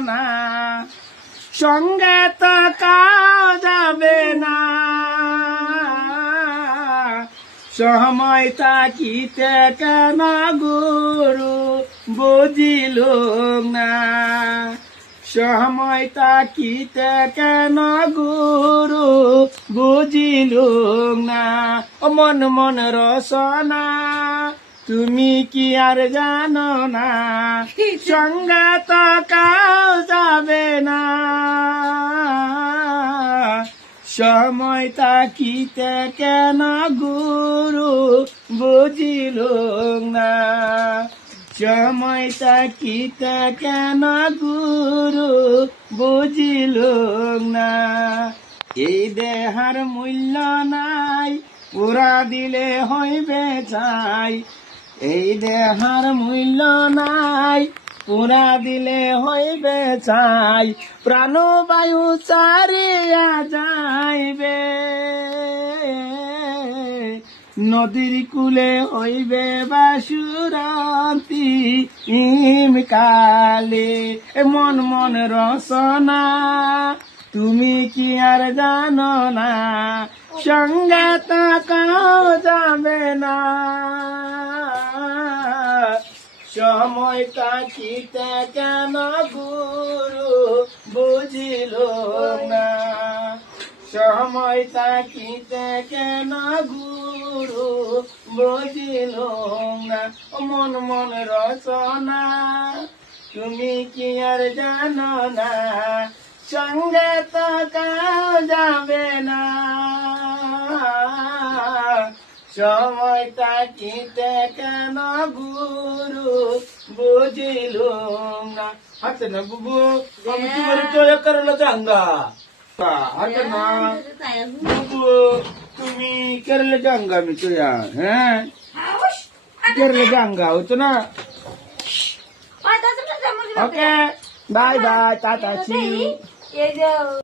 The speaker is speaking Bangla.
না সঙ্গে তো কাও যাবে না সময় থাকিতে কেন গুরু বুঝিল না সময় থাকিতে কেন গুরু বুঝিল না ও মন মন রসনা তুমি কি আর জানো না সঙ্গে তো কাও যাবে না সময় থাকিতে কেন গুরু বুঝিল না সময় থাকিতে কেন গুরু বুঝিল না এই দেহার মূল্য নাই পুরা দিলে হইবে চাই এই দেহার মূল্য নাই পুরা দিলে হইবে চাই প্রাণবায়ু চারিয়া যাইবে নদীর কূলে হইবে বাসুরান্তি কালে মন মন রসনা তুমি কি আর জানো না সঙ্গে তাকাও যাবে না সময় থাকিতে কেন গুরু বুঝিল না সময় থাকিতে কেন গুরু বুঝিল না মন মন রচনা তুমি কি আর জানো না সঙ্গে তাকাও যাবে না সময় থাকিতে কেন গুরু বুঝিল না হাতে না বুবু আমি তোমার চলে করলে জাঙ্গা হাতে না বুবু তুমি করলে জাঙ্গা আমি চয়া হ্যাঁ করলে জাঙ্গা হতো না okay bye bye tata see you